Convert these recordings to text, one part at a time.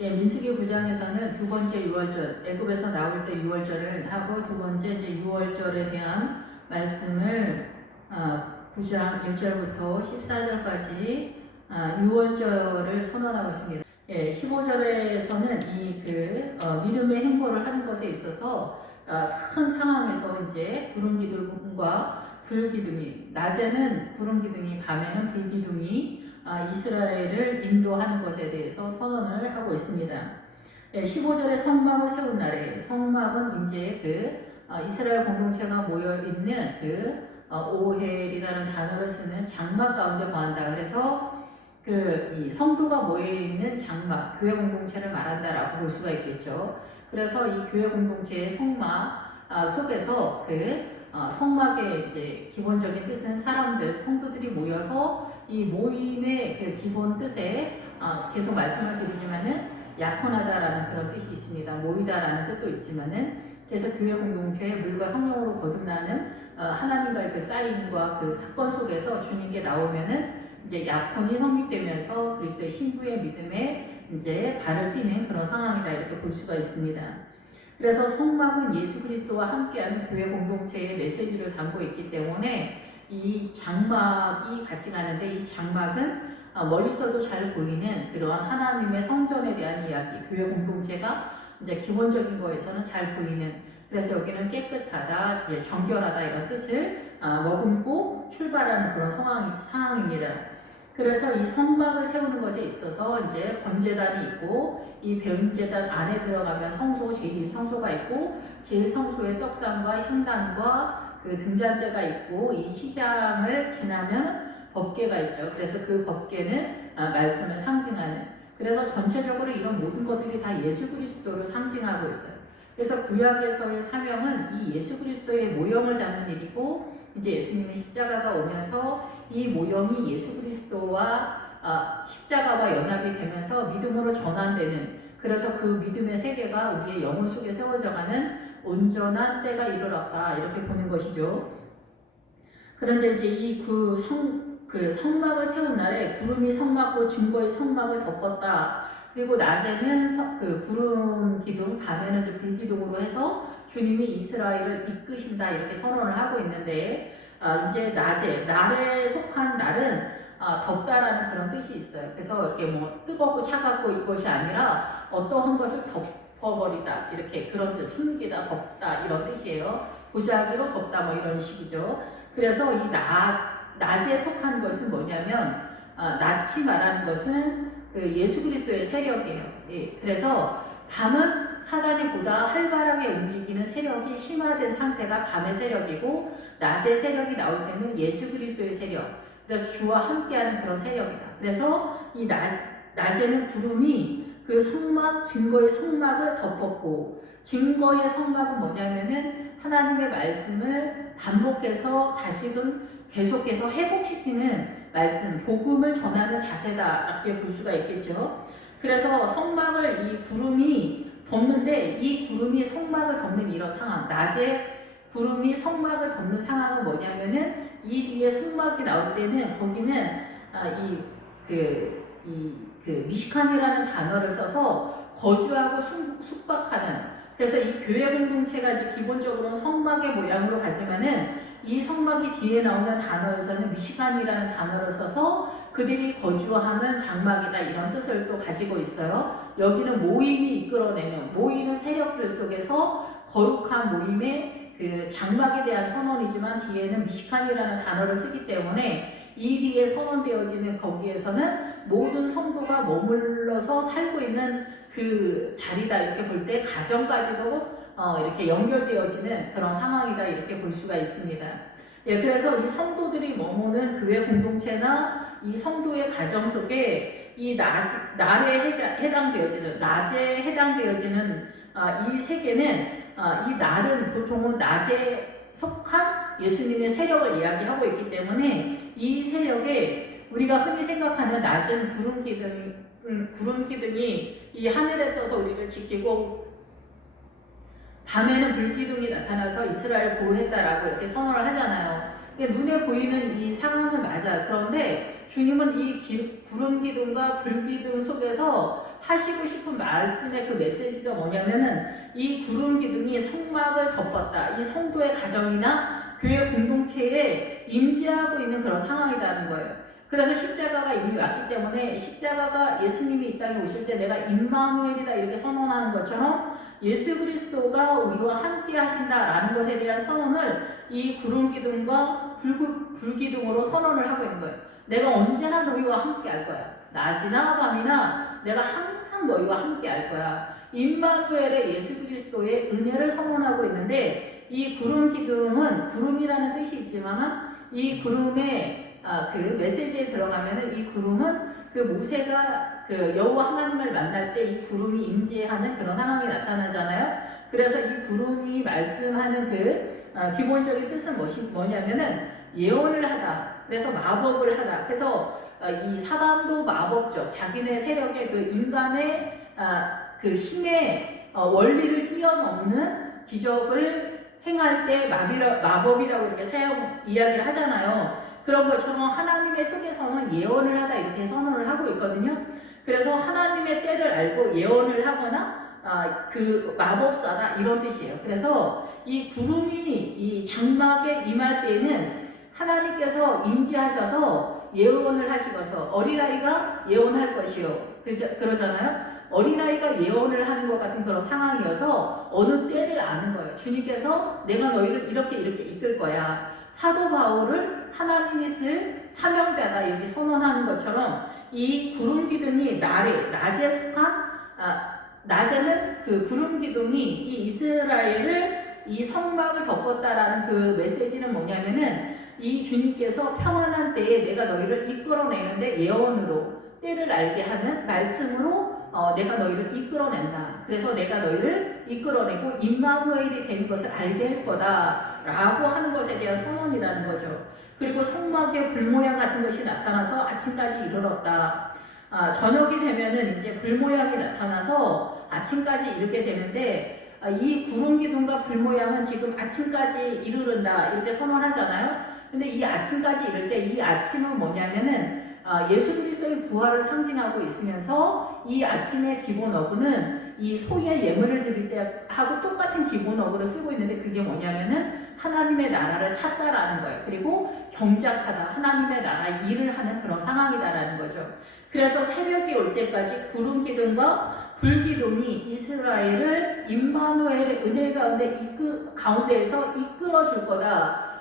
예, 민수기 9장에서는 두 번째 유월절, 애굽에서 나올 때 유월절을 하고 두 번째 이제 유월절에 대한 말씀을 9장 1절부터 14절까지 유월절을 선언하고 있습니다. 예, 15절에서는 믿음의 행보를 하는 것에 있어서 큰 상황에서 이제 구름 기둥과 불 기둥이, 낮에는 구름 기둥이, 밤에는 불 기둥이 이스라엘을 인도하는 것에 대해서 선언을 하고 있습니다. 15절에 성막을 세운 날에, 성막은 이제 이스라엘 공동체가 모여 있는 오헬이라는 단어를 쓰는 장막 가운데 거한다. 그래서 이 성도가 모여 있는 장막, 교회 공동체를 말한다라고 볼 수가 있겠죠. 그래서 이 교회 공동체의 성막 속에서 성막의 이제 기본적인 뜻은 사람들, 성도들이 모여서 이 모임의 기본 뜻에 계속 말씀을 드리지만은 약혼하다라는 그런 뜻이 있습니다. 모이다라는 뜻도 있지만은 그래서 교회 공동체의 물과 성령으로 거듭나는 하나님과의 쌓임과 사건 속에서 주님께 나오면은 이제 약혼이 성립되면서 그리스도의 신부의 믿음에 이제 발을 띄는 그런 상황이다 이렇게 볼 수가 있습니다. 그래서 성막은 예수 그리스도와 함께하는 교회 공동체의 메시지를 담고 있기 때문에 이 장막이 같이 가는데 이 장막은 멀리서도 잘 보이는 그러한 하나님의 성전에 대한 이야기, 교회 공동체가 이제 기본적인 거에서는 잘 보이는, 그래서 여기는 깨끗하다, 이제 정결하다 이런 뜻을 머금고 출발하는 그런 상황입니다. 그래서 이 성막을 세우는 것에 있어서 이제 번제단이 있고 이 번제단 안에 들어가면 성소, 제1성소가 있고 제1성소의 떡상과 향단과 등잔대가 있고 이 휘장을 지나면 법궤가 있죠. 그래서 그 법궤는 말씀을 상징하는, 그래서 전체적으로 이런 모든 것들이 다 예수 그리스도를 상징하고 있어요. 그래서 구약에서의 사명은 이 예수 그리스도의 모형을 잡는 일이고 이제 예수님의 십자가가 오면서 이 모형이 예수 그리스도와 십자가와 연합이 되면서 믿음으로 전환되는, 그래서 그 믿음의 세계가 우리의 영혼 속에 세워져가는 온전한 때가 이르렀다 이렇게 보는 것이죠. 그런데 이제 성막을 세운 날에 구름이 성막과 증거의 성막을 덮었다. 그리고 낮에는 구름 기둥, 밤에는 이제 불 기둥으로 해서 주님이 이스라엘을 이끄신다 이렇게 선언을 하고 있는데 이제 날에 속한 날은 덥다라는 그런 뜻이 있어요. 그래서 이렇게 뭐 뜨겁고 차갑고 이것이 아니라 어떠한 것을 덮어버리다 이렇게 그런 뜻, 숨기다, 덮다 이런 뜻이에요. 보자기로 덮다 뭐 이런 식이죠. 그래서 이 낮에 속한 것은 뭐냐면 낮이 말하는 것은 예수 그리스도의 세력이에요. 예, 그래서 밤은 사단이 보다 활발하게 움직이는 세력이 심화된 상태가 밤의 세력이고 낮의 세력이 나올 때는 예수 그리스도의 세력, 그래서 주와 함께하는 그런 세력이다. 그래서 이 낮에는 구름이 그 성막, 증거의 성막을 덮었고, 증거의 성막은 뭐냐면은 하나님의 말씀을 반복해서 다시금 계속해서 회복시키는 말씀, 복음을 전하는 자세다 이렇게 볼 수가 있겠죠. 그래서 성막을 이 구름이 덮는데 이 구름이 성막을 덮는 이런 상황, 낮에 구름이 성막을 덮는 상황은 뭐냐면은 이 뒤에 성막이 나올 때는 거기는 미시칸이라는 단어를 써서 거주하고 숙박하는, 그래서 이 교회 공동체가 이제 기본적으로는 성막의 모양으로 가지만은 이 성막이 뒤에 나오는 단어에서는 미시간이라는 단어를 써서 그들이 거주하는 장막이다 이런 뜻을 또 가지고 있어요. 여기는 모임이 이끌어내는, 모이는 세력들 속에서 거룩한 모임의 장막에 대한 선언이지만 뒤에는 미시칸이라는 단어를 쓰기 때문에 이 뒤에 선언되어지는 거기에서는 모든 성도가 머물러서 살고 있는 그 자리다 이렇게 볼 때 가정까지도 이렇게 연결되어지는 그런 상황이다 이렇게 볼 수가 있습니다. 예, 그래서 이 성도들이 머무는 교회 공동체나 이 성도의 가정 속에 이 낮에 해당되어지는 이 세계는 이 날은 보통은 낮에 속한 예수님의 세력을 이야기하고 있기 때문에 이 세력에 우리가 흔히 생각하는 낮은 구름 기둥이 이 하늘에 떠서 우리를 지키고 밤에는 불기둥이 나타나서 이스라엘 보호했다라고 이렇게 선언을 하잖아요. 눈에 보이는 이 상황은 맞아요. 그런데 주님은 이 구름 기둥과 불 기둥 속에서 하시고 싶은 말씀의 그 메시지가 뭐냐면은 이 구름 기둥이 성막을 덮었다. 이 성도의 가정이나 교회 공동체에 임재하고 있는 그런 상황이라는 거예요. 그래서 십자가가 이미 왔기 때문에 십자가가 예수님이 이 땅에 오실 때 내가 임마누엘이다 이렇게 선언하는 것처럼 예수 그리스도가 우리와 함께 하신다라는 것에 대한 선언을 이 구름 기둥과 불 기둥으로 선언을 하고 있는 거예요. 내가 언제나 너희와 함께 할 거야. 낮이나 밤이나 내가 항상 너희와 함께 할 거야. 임마누엘의 예수 그리스도의 은혜를 선언하고 있는데 이 구름 기둥은 구름이라는 뜻이 있지만 이 구름의 그 메시지에 들어가면은 이 구름은 그 모세가 그 여호와 하나님을 만날 때 이 구름이 임재하는 그런 상황이 나타나잖아요. 그래서 이 구름이 말씀하는 그 기본적인 뜻은 뭐냐면은 예언을 하다. 그래서 마법을 하다. 그래서 이 사단도 마법적 자기네 세력의 그 인간의 그 힘의 원리를 뛰어넘는 기적을 행할 때 마법이라고 이렇게 이야기를 하잖아요. 그런 것처럼 하나님의 쪽에서는 예언을 하다 이렇게 선언을 하고 있거든요. 그래서 하나님의 때를 알고 예언을 하거나 그 마법사다 이런 뜻이에요. 그래서 이 구름이 이 장막에 임할 때에는 하나님께서 임재하셔서 예언을 하시고서 어린아이가 예언할 것이요. 그러잖아요. 어린아이가 예언을 하는 것 같은 그런 상황이어서 어느 때를 아는 거예요. 주님께서 내가 너희를 이렇게 이끌 거야. 사도 바울을 하나님이 쓸 사명자다 이렇게 선언하는 것처럼 이 구름 기둥이 낮에 속한 낮에는 그 구름 기둥이 이 이스라엘을 이 성막을 덮었다라는 그 메시지는 뭐냐면은 이 주님께서 평안한 때에 내가 너희를 이끌어내는데 예언으로 때를 알게 하는 말씀으로 내가 너희를 이끌어낸다. 그래서 내가 너희를 이끌어내고 임마누엘이 되는 것을 알게 할 거다 라고 하는 것에 대한 선언이라는 거죠. 그리고 성막에 불모양 같은 것이 나타나서 아침까지 이르렀다. 저녁이 되면은 이제 불모양이 나타나서 아침까지 이르게 되는데 이 구름 기둥과 불모양은 지금 아침까지 이르른다 이렇게 선언하잖아요. 근데 이 아침까지 이를 때 이 아침은 뭐냐면은 예수 그리스도의 부활을 상징하고 있으면서 이 아침의 기본 어구는 이 소의 예물을 드릴 때 하고 똑같은 기본 어구를 쓰고 있는데 그게 뭐냐면은 하나님의 나라를 찾다라는 거예요. 그리고 경작하다, 하나님의 나라 일을 하는 그런 상황이다라는 거죠. 그래서 새벽이 올 때까지 구름 기둥과 불 기둥이 이스라엘을 임마누엘의 은혜 가운데에서 이끌어 줄 거다.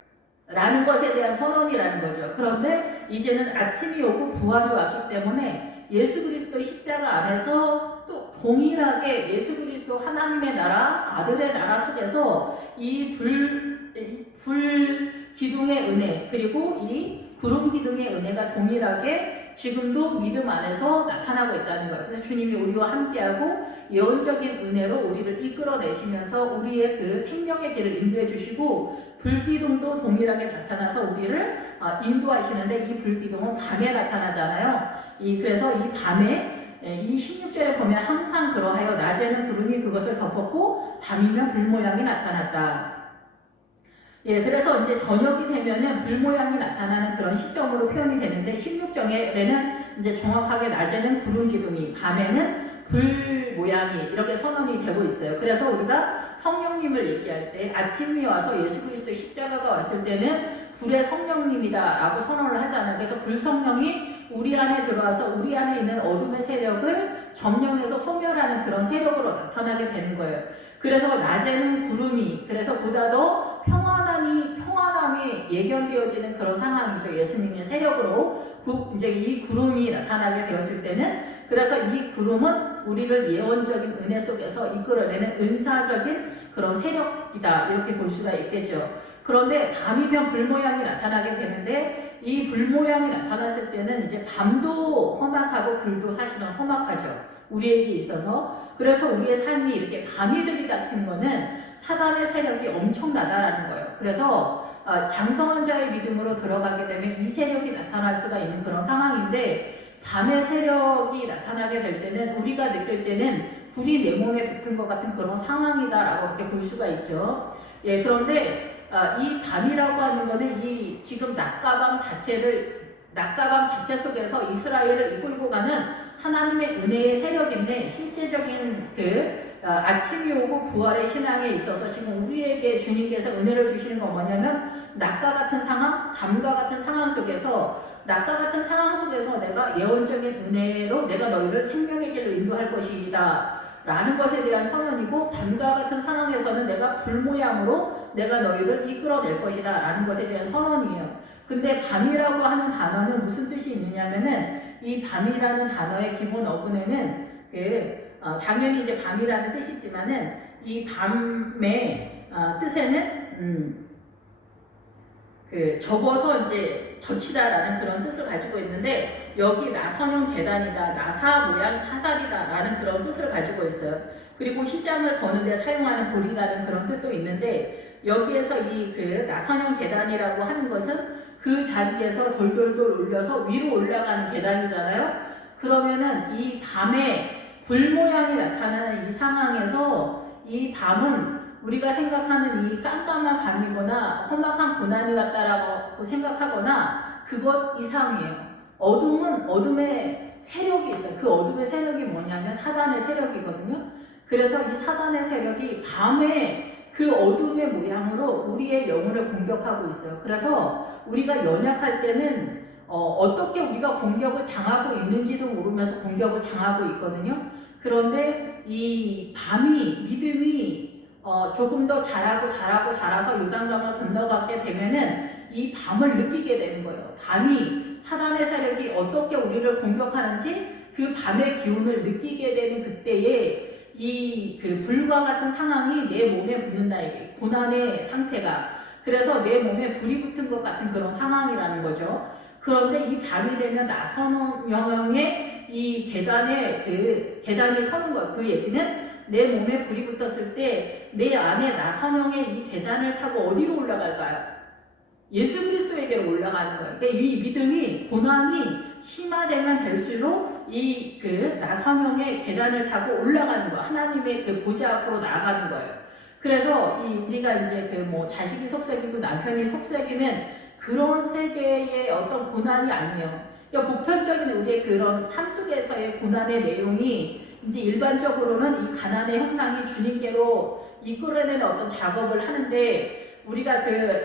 라는 것에 대한 선언이라는 거죠. 그런데 이제는 아침이 오고 부활이 왔기 때문에 예수 그리스도의 십자가 안에서 또 동일하게 예수 그리스도 하나님의 나라, 아들의 나라 속에서 이 불 기둥의 은혜 그리고 이 구름 기둥의 은혜가 동일하게 지금도 믿음 안에서 나타나고 있다는 거예요. 그래서 주님이 우리와 함께하고 예언적인 은혜로 우리를 이끌어내시면서 우리의 그 생명의 길을 인도해 주시고 불기둥도 동일하게 나타나서 우리를 인도하시는데 이 불기둥은 밤에 나타나잖아요. 그래서 이 밤에 이 16절에 보면 항상 그러하여 낮에는 구름이 그것을 덮었고 밤이면 불 모양이 나타났다. 그래서 이제 저녁이 되면은 불 모양이 나타나는 그런 시점으로 표현이 되는데 16절에는 이제 정확하게 낮에는 구름 기둥이 밤에는 불 모양이 이렇게 선언이 되고 있어요. 그래서 우리가 성령님을 얘기할 때 아침이 와서 예수 그리스도의 십자가가 왔을 때는 불의 성령님이다 라고 선언을 하잖아요. 그래서 불 성령이 우리 안에 들어와서 우리 안에 있는 어둠의 세력을 점령해서 소멸하는 그런 세력으로 나타나게 되는 거예요. 그래서 낮에는 구름이 그래서 보다 더 평안함이 예견되어지는 그런 상황이죠. 예수님의 세력으로 이제 이 구름이 나타나게 되었을 때는 그래서 이 구름은 우리를 예언적인 은혜 속에서 이끌어내는 은사적인 그런 세력이다 이렇게 볼 수가 있겠죠. 그런데 밤이면 불 모양이 나타나게 되는데 이 불 모양이 나타났을 때는 이제 밤도 험악하고 불도 사실은 험악하죠. 우리에게 있어서 그래서 우리의 삶이 이렇게 밤이 들이닥치는 거는 사단의 세력이 엄청나다라는 거예요. 그래서 장성한 자의 믿음으로 들어가게 되면 이 세력이 나타날 수가 있는 그런 상황인데 밤의 세력이 나타나게 될 때는 우리가 느낄 때는 불이 내 몸에 붙은 것 같은 그런 상황이다라고 이렇게 볼 수가 있죠. 그런데 이 밤이라고 하는 거는 이 지금 낮과 밤 자체를 낮과 밤 자체 속에서 이스라엘을 이끌고 가는 하나님의 은혜의 세력인데 실제적인 아침이 오고 부활의 신앙에 있어서 지금 우리에게 주님께서 은혜를 주시는 건 뭐냐면 낮과 같은 상황, 밤과 같은 상황 속에서 낮과 같은 상황 속에서 내가 예언적인 은혜로 내가 너희를 생명의 길로 인도할 것이다 라는 것에 대한 선언이고 밤과 같은 상황에서는 내가 불 모양으로 내가 너희를 이끌어낼 것이다 라는 것에 대한 선언이에요. 근데 밤이라고 하는 단어는 무슨 뜻이 있느냐면은 이 밤이라는 단어의 기본 어근에는 당연히 이제 밤이라는 뜻이지만은 이 밤의 뜻에는 접어서 이제 젖히다라는 그런 뜻을 가지고 있는데 여기 나선형 계단이다, 나사 모양 사다리다라는 그런 뜻을 가지고 있어요. 그리고 휘장을 거는데 사용하는 고리라는 그런 뜻도 있는데 여기에서 이 나선형 계단이라고 하는 것은 그 자리에서 돌돌돌 올려서 위로 올라가는 계단이잖아요. 그러면은 이 밤에 불 모양이 나타나는 이 상황에서 이 밤은 우리가 생각하는 이 깜깜한 밤이거나 험악한 고난이 같다라고 생각하거나 그것 이상이에요. 어둠은 어둠의 세력이 있어요. 그 어둠의 세력이 뭐냐면 사단의 세력이거든요. 그래서 이 사단의 세력이 밤에 그 어둠의 모양으로 우리의 영혼을 공격하고 있어요. 그래서 우리가 연약할 때는 어떻게 우리가 공격을 당하고 있는지도 모르면서 공격을 당하고 있거든요. 그런데 이 밤이 믿음이 조금 더 자라서 요단강을 건너가게 되면은 이 밤을 느끼게 되는 거예요. 밤이 사단의 세력이 어떻게 우리를 공격하는지 그 밤의 기운을 느끼게 되는 그때에 이 불과 같은 상황이 내 몸에 붙는다 이게 고난의 상태가 그래서 내 몸에 불이 붙은 것 같은 그런 상황이라는 거죠. 그런데 이 밤이 되면 나선형의 이 계단이 서는 거예요. 그 얘기는 내 몸에 불이 붙었을 때 내 안에 나선형의 이 계단을 타고 어디로 올라갈까요? 예수 그리스도에게로 올라가는 거예요. 그러니까 이 믿음이 고난이 심화되면 될수록 이 나선형의 계단을 타고 올라가는 거예요. 하나님의 보좌 앞으로 나아가는 거예요. 그래서 우리가 이제 자식이 속삭이고 남편이 속삭이는 그런 세계의 어떤 고난이 아니에요. 그러니까 보편적인 우리의 그런 삶 속에서의 고난의 내용이 이제 일반적으로는 이 가난의 형상이 주님께로 이끌어내는 어떤 작업을 하는데 우리가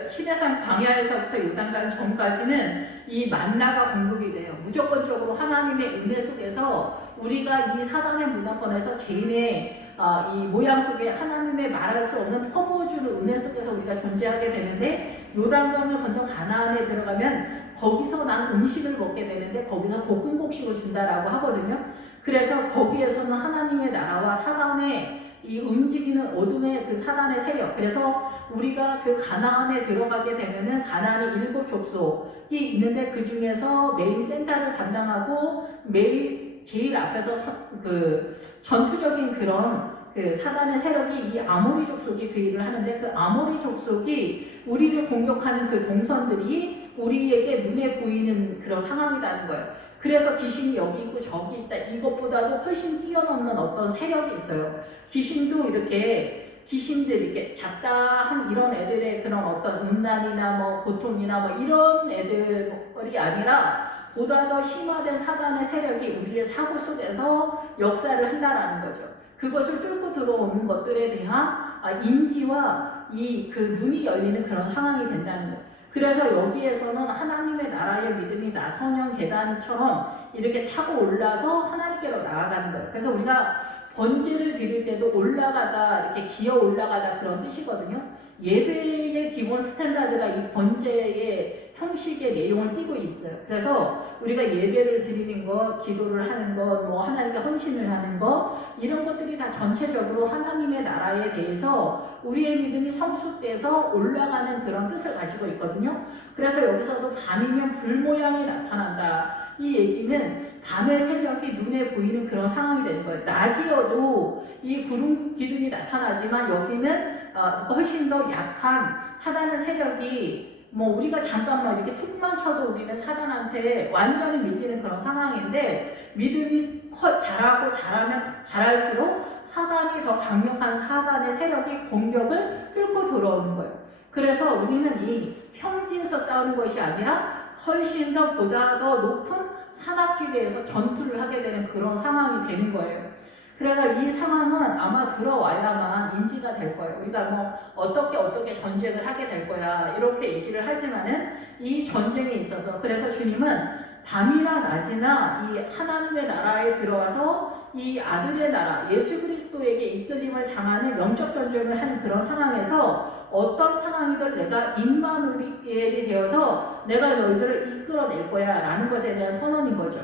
시내산 광야에서부터 요단강 전까지는 이 만나가 공급이 돼요. 무조건적으로 하나님의 은혜 속에서 우리가 이 사단의 문화권에서 죄인의 이 모양 속에 하나님의 말할 수 없는 퍼부어주는 은혜 속에서 우리가 존재하게 되는데 요단강을 건너 가나안에 들어가면 거기서 난 음식을 먹게 되는데 거기서 볶은 곡식을 준다라고 하거든요. 그래서 거기에서는 하나님의 나라와 사단의 이 움직이는 어둠의 사단의 세력 그래서 우리가 가나안에 들어가게 되면은 가나안이 7 족속이 있는데 그 중에서 메인 센터를 담당하고 제일 앞에서 전투적인 그런 사단의 세력이 이 아모리 족속이 그 일을 하는데 그 아모리 족속이 우리를 공격하는 그 동선들이 우리에게 눈에 보이는 그런 상황이라는 거예요. 그래서 귀신이 여기 있고 저기 있다. 이것보다도 훨씬 뛰어넘는 어떤 세력이 있어요. 귀신도 귀신들 이렇게 잡다한 이런 애들의 그런 어떤 음란이나 고통이나 이런 애들이 아니라 보다 더 심화된 사단의 세력이 우리의 사고 속에서 역사를 한다라는 거죠. 그것을 뚫고 들어오는 것들에 대한 인지와 눈이 열리는 그런 상황이 된다는 거예요. 그래서 여기에서는 하나님의 나라의 믿음이 나선형 계단처럼 이렇게 타고 올라서 하나님께로 나아가는 거예요. 그래서 우리가 번제를 드릴 때도 올라가다 이렇게 기어 올라가다 그런 뜻이거든요. 예배의 기본 스탠다드가 이 번제의 형식의 내용을 띠고 있어요. 그래서 우리가 예배를 드리는 것, 기도를 하는 것, 하나님께 헌신을 하는 것 이런 것들이 다 전체적으로 하나님의 나라에 대해서 우리의 믿음이 성숙돼서 올라가는 그런 뜻을 가지고 있거든요. 그래서 여기서도 밤이면 불 모양이 나타난다. 이 얘기는 밤의 새벽이 눈에 보이는 그런 상황이 되는 거예요. 낮이어도 이 구름 기둥이 나타나지만 여기는 훨씬 더 약한 사단의 세력이 우리가 잠깐만 이렇게 툭만 쳐도 우리는 사단한테 완전히 밀리는 그런 상황인데 믿음이 자라면 자랄수록 사단이 더 강력한 사단의 세력이 공격을 뚫고 들어오는 거예요. 그래서 우리는 이 평지에서 싸우는 것이 아니라 훨씬 더 보다 더 높은 산악지대에서 전투를 하게 되는 그런 상황이 되는 거예요. 그래서 이 상황은 아마 들어와야만 인지가 될 거예요. 우리가 뭐 어떻게 전쟁을 하게 될 거야 이렇게 얘기를 하지만은 이 전쟁에 있어서 그래서 주님은 밤이나 낮이나 이 하나님의 나라에 들어와서 이 아들의 나라 예수 그리스도에게 이끌림을 당하는 영적 전쟁을 하는 그런 상황에서 어떤 상황이든 내가 임마누엘이 되어서 내가 너희들을 이끌어낼 거야 라는 것에 대한 선언인 거죠.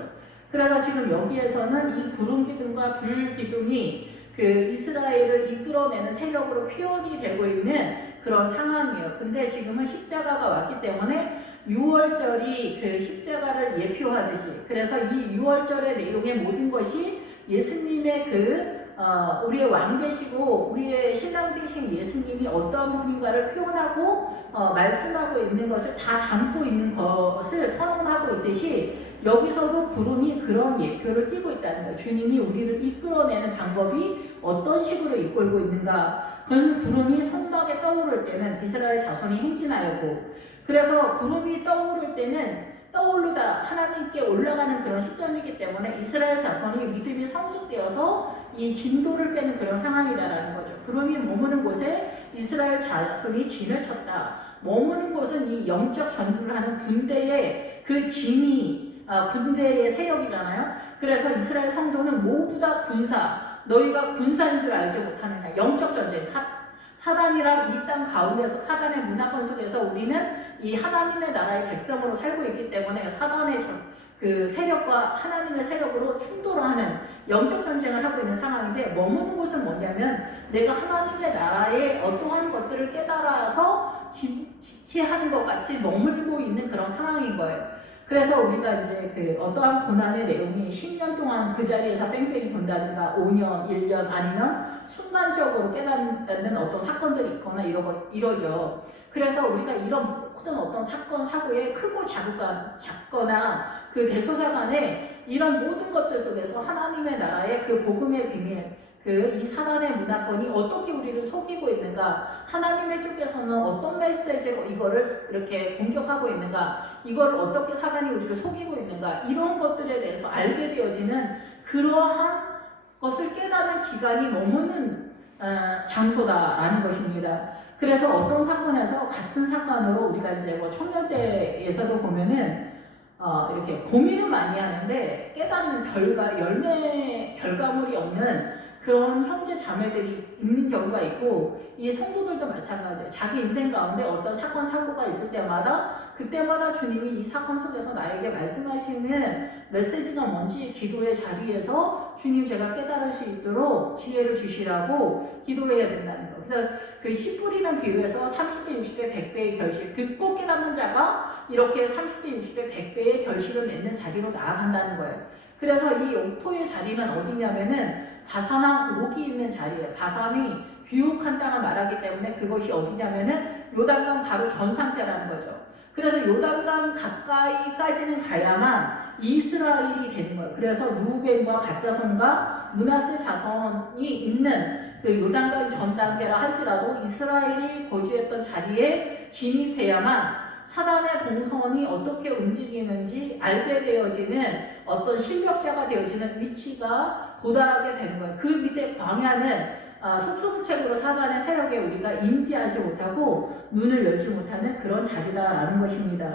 그래서 지금 여기에서는 이 구름 기둥과 불 기둥이 그 이스라엘을 이끌어내는 세력으로 표현이 되고 있는 그런 상황이에요. 근데 지금은 십자가가 왔기 때문에 6월절이 그 십자가를 예표하듯이 그래서 이 6월절의 내용의 모든 것이 예수님의 우리의 왕 되시고 우리의 신랑 되신 예수님이 어떠한 분인가를 표현하고 말씀하고 있는 것을 다 담고 있는 것을 선언하고 있듯이 여기서도 구름이 그런 예표를 띠고 있다는 거예요. 주님이 우리를 이끌어내는 방법이 어떤 식으로 이끌고 있는가. 그런 구름이 성막에 떠오를 때는 이스라엘 자손이 행진하였고 그래서 구름이 떠오를 때는 떠오르다 하나님께 올라가는 그런 시점이기 때문에 이스라엘 자손이 믿음이 성숙되어서 이 진도를 빼는 그런 상황이다라는 거죠. 구름이 머무는 곳에 이스라엘 자손이 진을 쳤다. 머무는 곳은 이 영적 전투를 하는 군대의 그 진이 군대의 세력이잖아요. 그래서 이스라엘 성도는 모두 다 군사, 너희가 군사인 줄 알지 못하느냐. 영적 전쟁, 사단이랑 이 땅 가운데서 사단의 문화권 속에서 우리는 이 하나님의 나라의 백성으로 살고 있기 때문에 사단의 그 세력과 하나님의 세력으로 충돌하는 영적 전쟁을 하고 있는 상황인데 머무는 곳은 뭐냐면 내가 하나님의 나라의 어떠한 것들을 깨달아서 지체하는 것 같이 머물고 있는 그런 상황인 거예요. 그래서 우리가 이제 그 어떠한 고난의 내용이 10년 동안 그 자리에서 뺑뺑이 돈다든가 5년, 1년 아니면 순간적으로 깨닫는 어떤 사건들이 있거나 이러죠. 그래서 우리가 이런 모든 어떤 사건, 사고에 크고 작거나 그 대소사간에 이런 모든 것들 속에서 하나님의 나라의 그 복음의 비밀, 이 사단의 문화권이 어떻게 우리를 속이고 있는가, 하나님의 쪽에서는 어떤 메시지로 이거를 이렇게 공격하고 있는가, 이걸 어떻게 사단이 우리를 속이고 있는가, 이런 것들에 대해서 알게 되어지는 그러한 것을 깨닫는 기간이 머무는 장소다라는 것입니다. 그래서 어떤 사건에서 같은 사건으로 우리가 이제 뭐 청년대에서도 보면은 이렇게 고민은 많이 하는데 깨닫는 결과물이 없는 그런 형제 자매들이 있는 경우가 있고 이 성도들도 마찬가지예요. 자기 인생 가운데 어떤 사건 사고가 있을 때마다 그때마다 주님이 이 사건 속에서 나에게 말씀하시는 메시지가 뭔지 기도의 자리에서 주님 제가 깨달을 수 있도록 지혜를 주시라고 기도해야 된다는 거. 그래서 그 씨 뿌리는 비유에서 30배, 60배, 100배의 결실, 듣고 깨닫는 자가 이렇게 30배, 60배, 100배의 결실을 맺는 자리로 나아간다는 거예요. 그래서 이 옥토의 자리는 어디냐면은 바산왕 옥이 있는 자리예요. 바산이 비옥한 땅을 말하기 때문에 그것이 어디냐면은 요단강 바로 전 상태라는 거죠. 그래서 요단강 가까이까지는 가야만 이스라엘이 되는 거예요. 그래서 루벤과 갓자손과 므낫세 자손이 있는 그 요단강 전 단계라 할지라도 이스라엘이 거주했던 자리에 진입해야만 사단의 동선이 어떻게 움직이는지 알게 되어지는 어떤 실력자가 되어지는 위치가 도달하게 되는 거예요. 그 밑에 광야는 속수무책으로 사단의 세력에 우리가 인지하지 못하고 눈을 열지 못하는 그런 자리다라는 것입니다.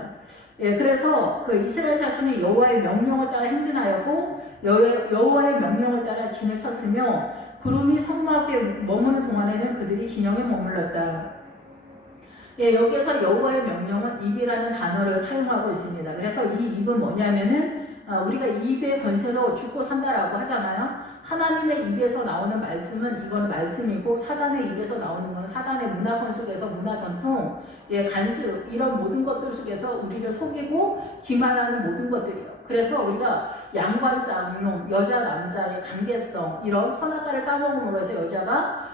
예, 그래서 그 이스라엘 자손이 여호와의 명령을 따라 행진하였고 여호와의 명령을 따라 진을 쳤으며 구름이 성막에 머무는 동안에는 그들이 진영에 머물렀다. 예, 여기에서 여호와의 명령은 입이라는 단어를 사용하고 있습니다. 그래서 이 입은 뭐냐면은 우리가 입의 권세로 죽고 산다라고 하잖아요. 하나님의 입에서 나오는 말씀은 이건 말씀이고 사단의 입에서 나오는 건 사단의 문화권 속에서 문화전통, 간섭 이런 모든 것들 속에서 우리를 속이고 기만하는 모든 것들이에요. 그래서 우리가 양관 싸움, 여자 남자의 관계성 이런 선악과를 따먹음으로 해서 여자가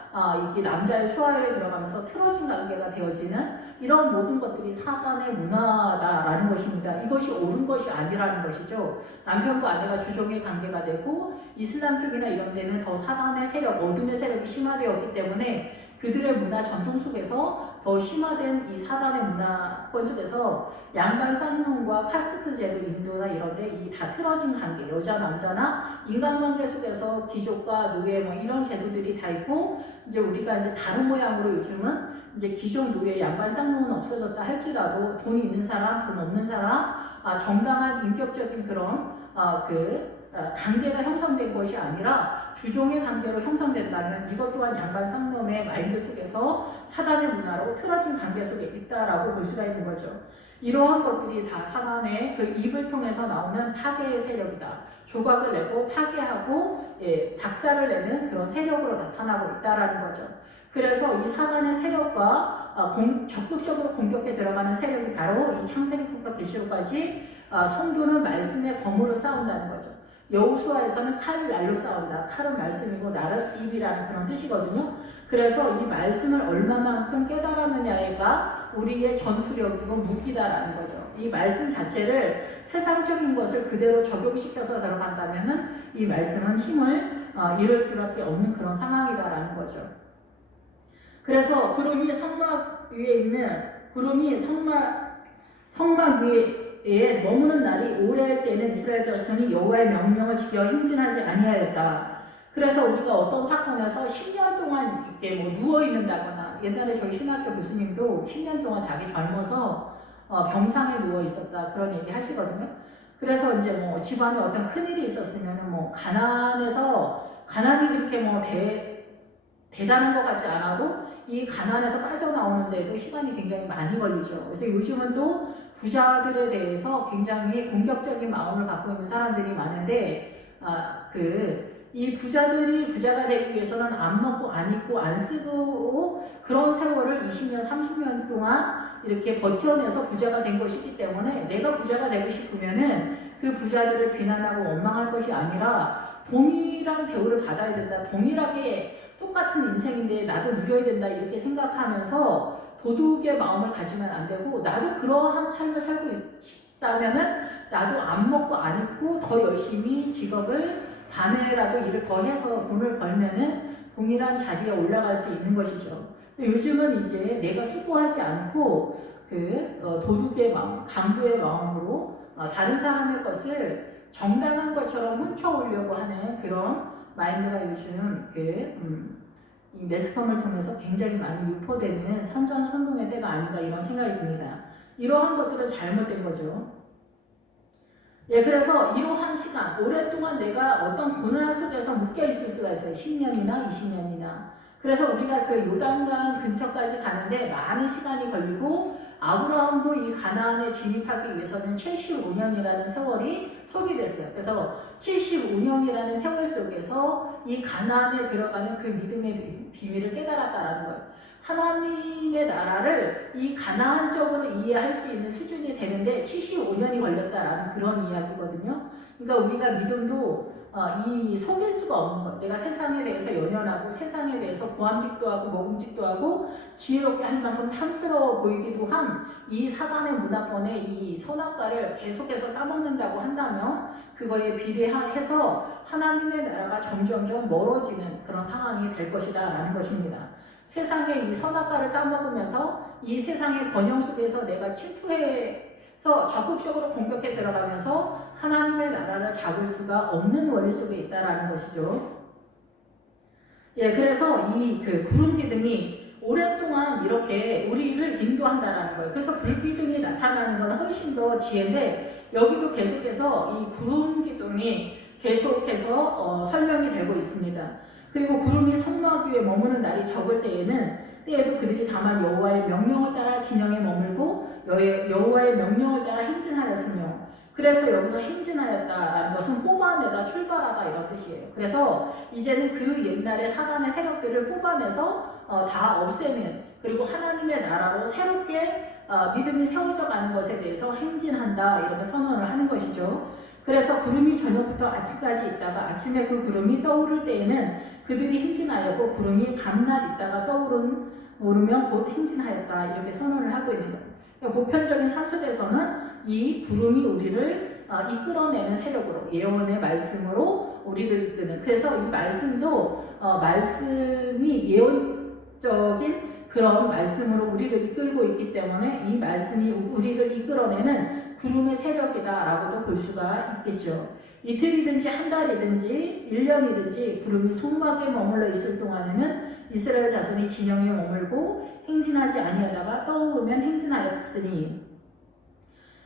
이게 남자의 수하에 들어가면서 틀어진 관계가 되어지는 이런 모든 것들이 사단의 문화다라는 것입니다. 이것이 옳은 것이 아니라는 것이죠. 남편과 아내가 주종의 관계가 되고 이슬람 쪽이나 이런 데는 더 사단의 세력, 어둠의 세력이 심화되었기 때문에 그들의 문화 전통 속에서 더 심화된 이 사단의 문화권 속에서 양반 쌍놈과 카스트 제도 인도나 이런 데 이 다 틀어진 관계, 여자 남자나 인간관계 속에서 귀족과 노예 뭐 이런 제도들이 다 있고 이제 우리가 이제 다른 모양으로 요즘은 이제 귀족 노예 양반 쌍놈은 없어졌다 할지라도 돈 있는 사람, 돈 없는 사람, 정당한 인격적인 그런 관계가 형성된 것이 아니라 주종의 관계로 형성된다면 이것 또한 양반 쌍놈의 마인드 속에서 사단의 문화로 틀어진 관계 속에 있다라고 볼 수가 있는 거죠. 이러한 것들이 다 사단의 그 입을 통해서 나오는 파괴의 세력이다. 조각을 내고 파괴하고 박살을 내는 그런 세력으로 나타나고 있다라는 거죠. 그래서 이 사단의 세력과 적극적으로 공격해 들어가는 세력이 바로 이 창세기부터 계시록까지 성도는 말씀의 검으로 싸운다는 거죠. 여호수아에서는 칼을 날로 싸운다. 칼은 말씀이고 날은 입이라는 그런 뜻이거든요. 그래서 이 말씀을 얼마만큼 깨달았느냐가 우리의 전투력이고 무기다라는 거죠. 이 말씀 자체를 세상적인 것을 그대로 적용시켜서 들어간다면은 이 말씀은 힘을 잃을 수밖에 없는 그런 상황이다라는 거죠. 그래서 구름이 성막 위에 있는 구름이 성막 위에 머무는 날이 오래할 때는 이스라엘 자손이 여호와의 명령을 지켜 행진하지 아니하였다. 그래서 우리가 어떤 사건에서 10년 동안 이렇게 뭐 누워 있는다거나 옛날에 저희 신학교 교수님도 10년 동안 자기 젊어서 병상에 누워 있었다 그런 얘기 하시거든요. 그래서 이제 뭐 집안에 어떤 큰일이 있었으면 뭐 가난이 그렇게 뭐 대단한 것 같지 않아도 이 가난에서 빠져나오는데도 시간이 굉장히 많이 걸리죠. 그래서 요즘은 또 부자들에 대해서 굉장히 공격적인 마음을 갖고 있는 사람들이 많은데 이 부자들이 부자가 되기 위해서는 안 먹고 안 입고 안 쓰고 그런 세월을 20년 30년 동안 이렇게 버텨내서 부자가 된 것이기 때문에 내가 부자가 되고 싶으면은 그 부자들을 비난하고 원망할 것이 아니라 동일한 대우를 받아야 된다. 동일하게 똑같은 인생인데 나도 누려야 된다 이렇게 생각하면서 도둑의 마음을 가지면 안 되고 나도 그러한 삶을 살고 싶다면은 나도 안 먹고 안 입고 더 열심히 직업을 밤에라도 일을 더 해서 돈을 벌면은 동일한 자리에 올라갈 수 있는 것이죠. 요즘은 이제 내가 수고하지 않고 도둑의 마음, 강도의 마음으로 다른 사람의 것을 정당한 것처럼 훔쳐오려고 하는 그런 마인드가 요즘 이 매스컴을 통해서 굉장히 많이 유포되는 선전선동의 때가 아닌가 이런 생각이 듭니다. 이러한 것들은 잘못된 거죠. 그래서 이러한 시간, 오랫동안 내가 어떤 고난 속에서 묶여 있을 수가 있어요. 10년이나 20년이나. 그래서 우리가 그 요단강 근처까지 가는데 많은 시간이 걸리고 아브라함도 이 가나안에 진입하기 위해서는 75년이라는 세월이 소비됐어요. 그래서 75년이라는 세월 속에서 이 가나안에 들어가는 그 믿음의 비밀을 깨달았다라는 거예요. 하나님의 나라를 이 가나안적으로 이해할 수 있는 수준이 되는데 75년이 걸렸다라는 그런 이야기거든요. 그러니까 우리가 믿음도 이 속일 수가 없는 거예요. 내가 세상에 대해서 연연하고 세상에 대해서 고함직도 하고 먹음직도 하고 지혜롭게 할 만큼 탐스러워 보이기도 한 이 사단의 문화권의 이 선악과를 계속해서 따먹는다고 한다면 그거에 비례해서 하나님의 나라가 점점점 멀어지는 그런 상황이 될 것이다 라는 것입니다. 세상의 이 선악과를 따먹으면서 이 세상의 번영 속에서 내가 침투해서 적극적으로 공격해 들어가면서 하나님의 나라를 잡을 수가 없는 원리 속에 있다라는 것이죠. 그래서 이 구름 기둥이 오랫동안 이렇게 우리를 인도한다라는 거예요. 그래서 불기둥이 나타나는 건 훨씬 더 지혜인데 여기도 계속해서 이 구름 기둥이 계속해서 설명이 되고 있습니다. 그리고 구름이 성막 위에 머무는 날이 적을 때에도 그들이 다만 여호와의 명령을 따라 진영에 머물고 여호와의 명령을 따라 행진하였으며 그래서 여기서 행진하였다라는 것은 뽑아내다 출발하다 이런 뜻이에요. 그래서 이제는 그 옛날의 사단의 세력들을 뽑아내서 다 없애는 그리고 하나님의 나라로 새롭게 믿음이 세워져 가는 것에 대해서 행진한다 이렇게 선언을 하는 것이죠. 그래서 구름이 저녁부터 아침까지 있다가 아침에 그 구름이 떠오를 때에는 그들이 행진하였고 구름이 밤낮 있다가 오르면 곧 행진하였다. 이렇게 선언을 하고 있는 거예요. 그러니까 보편적인 삶 속에서는 이 구름이 우리를 이끌어내는 세력으로, 예언의 말씀으로 우리를 이끄는, 그래서 이 말씀도 말씀이 예언적인 그런 말씀으로 우리를 이끌고 있기 때문에 이 말씀이 우리를 이끌어내는 구름의 세력이다라고도 볼 수가 있겠죠. 이틀이든지 한 달이든지 1년이든지 구름이 성막에 머물러 있을 동안에는 이스라엘 자손이 진영에 머물고 행진하지 아니하다가 떠오르면 행진하였으니,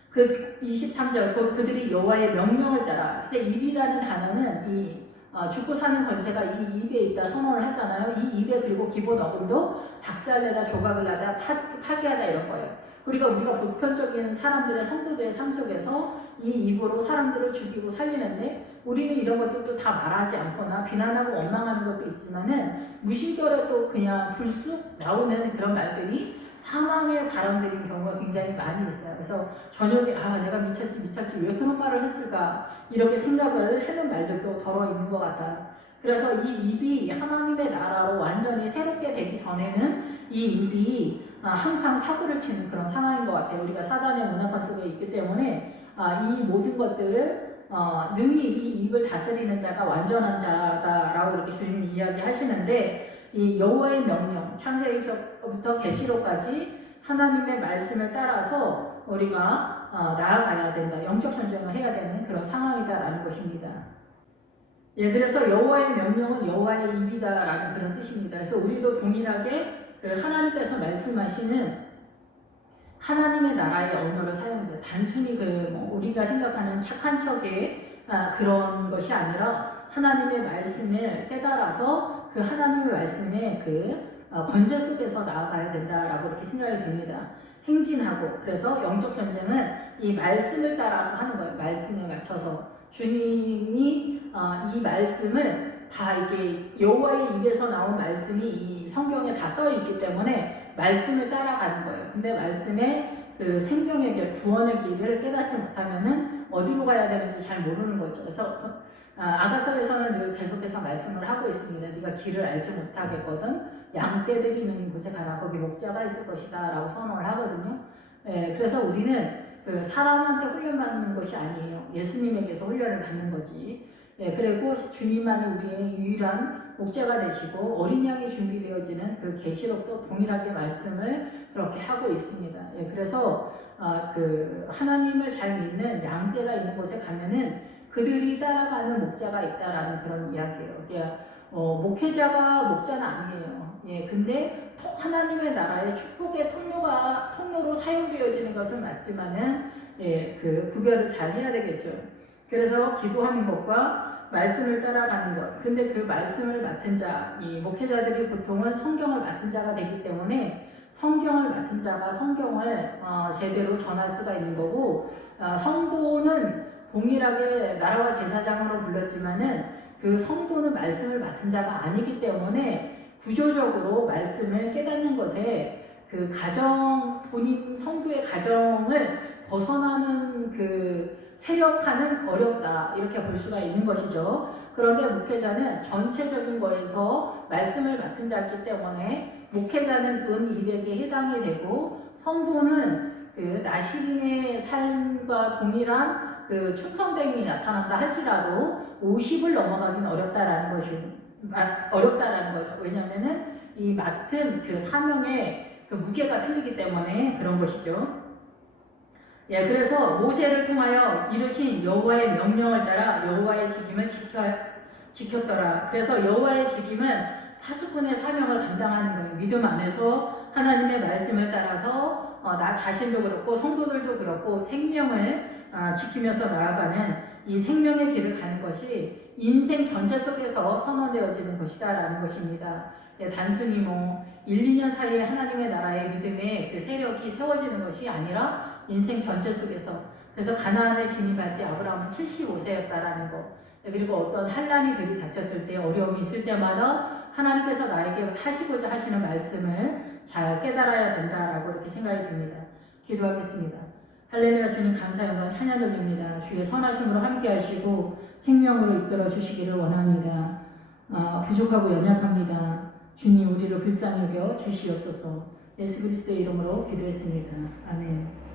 그 23절 곧 그들이 여호와의 명령을 따라. 그래서 입이라는 단어는 이 죽고 사는 권세가 이 입에 있다 선언을 하잖아요. 이 입에 그리고 기본 어근도 박살내다, 조각을 나다, 파괴하다 이런 거예요. 우리가 보편적인 사람들의, 성도들의 삶 속에서 이 입으로 사람들을 죽이고 살리는데, 우리는 이런 것들도 다 말하지 않거나 비난하고 원망하는 것도 있지만은 무심결에 그냥 불쑥 나오는 그런 말들이 사망의 바람들인 경우가 굉장히 많이 있어요. 그래서 저녁에 내가 미쳤지 왜 그런 말을 했을까 이렇게 생각을 하는 말들도 덜어 있는 것 같아요. 그래서 이 입이 하나님의 나라로 완전히 새롭게 되기 전에는 이 입이 항상 사고를 치는 그런 상황인 것 같아요. 우리가 사단의 문화권 속에 있기 때문에 이 모든 것들을 능히 이 입을 다스리는 자가 완전한 자다라고 이렇게 주님이 이야기하시는데, 이 여호와의 명령, 창세기부터 계시록까지 하나님의 말씀을 따라서 우리가 나아가야 된다, 영적 전쟁을 해야 되는 그런 상황이다라는 것입니다. 예, 그래서 여호와의 명령은 여호와의 입이다라는 그런 뜻입니다. 그래서 우리도 동일하게 하나님께서 말씀하시는 하나님의 나라의 언어를 사용합니다. 단순히 우리가 생각하는 착한 척의 그런 것이 아니라 하나님의 말씀을 깨달아서 그 하나님의 말씀의 권세 속에서 나아가야 된다라고 이렇게 생각이 듭니다. 행진하고, 그래서 영적 전쟁은 이 말씀을 따라서 하는 거예요. 말씀에 맞춰서 주님이 이 말씀을 다 이게 여호와의 입에서 나온 말씀이 이 성경에 다 써 있기 때문에 말씀을 따라가는 거예요. 근데 말씀의 그 생명의 길, 구원의 길을 깨닫지 못하면은 어디로 가야 되는지 잘 모르는 거죠. 그래서 아가서에서는 늘 계속해서 말씀을 하고 있습니다. 네가 길을 알지 못하겠거든 양떼들이 있는 곳에 가라. 거기 목자가 있을 것이다 라고 선언을 하거든요. 그래서 우리는 사람한테 훈련받는 것이 아니에요. 예수님에게서 훈련을 받는 거지. 그리고 주님만이 우리의 유일한 목자가 되시고 어린 양이 준비되어지는 그 계시록도 동일하게 말씀을 그렇게 하고 있습니다. 그래서 하나님을 잘 믿는 양떼가 있는 곳에 가면은 그들이 따라가는 목자가 있다라는 그런 이야기예요. 목회자가 목자는 아니에요. 근데 하나님의 나라의 축복의 통로로 사용되어지는 것은 맞지만은 구별을 잘 해야 되겠죠. 그래서 기도하는 것과 말씀을 따라가는 것. 근데 그 말씀을 맡은 자, 이 목회자들이 보통은 성경을 맡은 자가 되기 때문에 성경을 맡은 자가 성경을 제대로 전할 수가 있는 거고, 성도는 동일하게 나라와 제사장으로 불렸지만은 그 성도는 말씀을 맡은 자가 아니기 때문에 구조적으로 말씀을 깨닫는 것에 본인 성도의 가정을 벗어나는 세력화는 어렵다, 이렇게 볼 수가 있는 것이죠. 그런데 목회자는 전체적인 거에서 말씀을 맡은 자이기 때문에 목회자는 은 200에 해당이 되고, 성도는 나시린의 삶과 동일한 충성됨이 나타난다 할지라도 50을 넘어가긴 어렵다라는 거죠. 왜냐면은 이 맡은 사명의 무게가 틀리기 때문에 그런 것이죠. 그래서 모세를 통하여 이르신 여호와의 명령을 따라 여호와의 직임을 지켰더라. 그래서 여호와의 직임은 파수꾼의 사명을 감당하는 거예요. 믿음 안에서 하나님의 말씀을 따라서 나 자신도 그렇고 성도들도 그렇고 생명을 지키면서 나아가는 이 생명의 길을 가는 것이 인생 전체 속에서 선언되어지는 것이다라는 것입니다. 단순히 1, 2년 사이에 하나님의 나라의 믿음의 세력이 세워지는 것이 아니라 인생 전체 속에서, 그래서 가나안에 진입할 때 아브라함은 75세였다라는 것, 그리고 어떤 환난이 들이닥쳤을 때, 어려움이 있을 때마다 하나님께서 나에게 하시고자 하시는 말씀을 잘 깨달아야 된다라고 이렇게 생각이 듭니다. 기도하겠습니다. 할렐루야. 주님 감사 영광 찬양 돌립니다. 주의 선하심으로 함께 하시고 생명으로 이끌어 주시기를 원합니다. 부족하고 연약합니다. 주님 우리를 불쌍히 여겨 주시옵소서. 예수 그리스도의 이름으로 기도했습니다. 아멘.